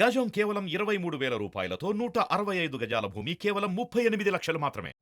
గజం కేవలం 23,000 రూపాయలతో 165 గజాల భూమి కేవలం 38 లక్షలు మాత్రమే.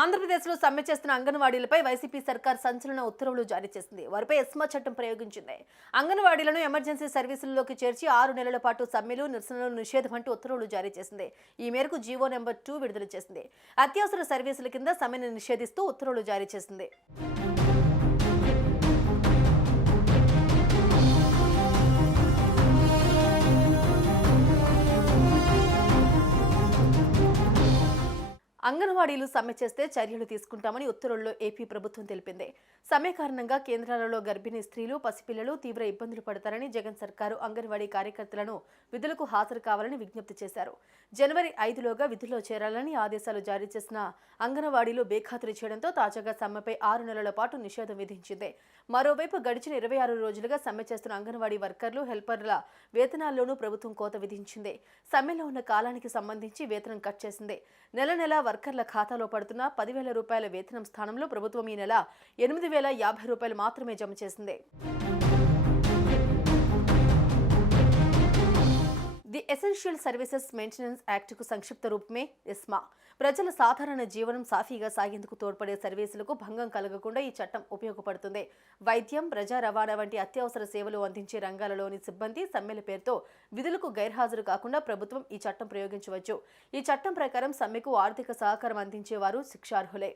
ఆంధ్రప్రదేశ్లో సమ్మె చేస్తున్న అంగన్వాడీలపై వైసీపీ సర్కార్ సంచలన ఉత్తర్వులు జారీ చేసింది. వారిపై ఎస్మా చట్టం ప్రయోగించింది. అంగన్వాడీలను ఎమర్జెన్సీ సర్వీసుల్లోకి చేర్చి 6 నెలల పాటు సమ్మెలు, నిరసనలు నిషేధం అంటూ ఉత్తర్వులు జారీ చేసింది. ఈ మేరకు జీవో నెంబర్ 2 విడుదల చేసింది. అత్యవసర సర్వీసుల కింద సమ్మెను నిషేధిస్తూ ఉత్తర్వులు జారీ చేసింది. అంగన్వాడీలు సమ్మె చేస్తే చర్యలు తీసుకుంటామని ఉత్తర్వుల్లో ఏపీ ప్రభుత్వం తెలిపింది. సమ్మె కారణంగా కేంద్రాలలో గర్భిణీ స్త్రీలు, పసిపిల్లలు తీవ్ర ఇబ్బందులు పడతారని జగన్ సర్కారు అంగన్వాడీ కార్యకర్తలను విధులకు హాజరు కావాలని విజ్ఞప్తి చేశారు. జనవరి 5లోగా విధుల్లో చేరాలని ఆదేశాలు జారీ చేసిన అంగన్వాడీలు బేఖాతరు చేయడంతో తాజాగా సమ్మెపై 6 నెలల పాటు నిషేధం విధించింది. మరోవైపు గడిచిన 26 రోజులుగా సమ్మె చేస్తున్న అంగన్వాడీ వర్కర్లు, హెల్పర్ల వేతనాల్లోనూ ప్రభుత్వం కోత విధించింది. సమ్మెలో ఉన్న కాలానికి సంబంధించి వేతనం కట్ చేసింది. నెల వర్కర్ల ఖాతాలో పడుతున్న 10,000 రూపాయల వేతనం స్థానంలో ప్రభుత్వం ఈ నెల 8,050 రూపాయలు మాత్రమే జమ చేసింది. ది ఎసెన్షియల్ సర్వీసెస్ మెయింటెనెన్స్ యాక్ట్కు సంక్షిప్త రూపమే ఎస్మా. ప్రజల సాధారణ జీవనం సాఫీగా సాగేందుకు తోడ్పడే సర్వీసులకు భంగం కలగకుండా ఈ చట్టం ఉపయోగపడుతుంది. వైద్యం, ప్రజా రవాణా వంటి అత్యవసర సేవలు అందించే రంగాలలోని సిబ్బంది సమ్మెల పేరుతో విధులకు గైర్హాజరు కాకుండా ప్రభుత్వం ఈ చట్టం ప్రయోగించవచ్చు. ఈ చట్టం ప్రకారం సమ్మెకు ఆర్థిక సహకారం అందించేవారు శిక్షార్హులే.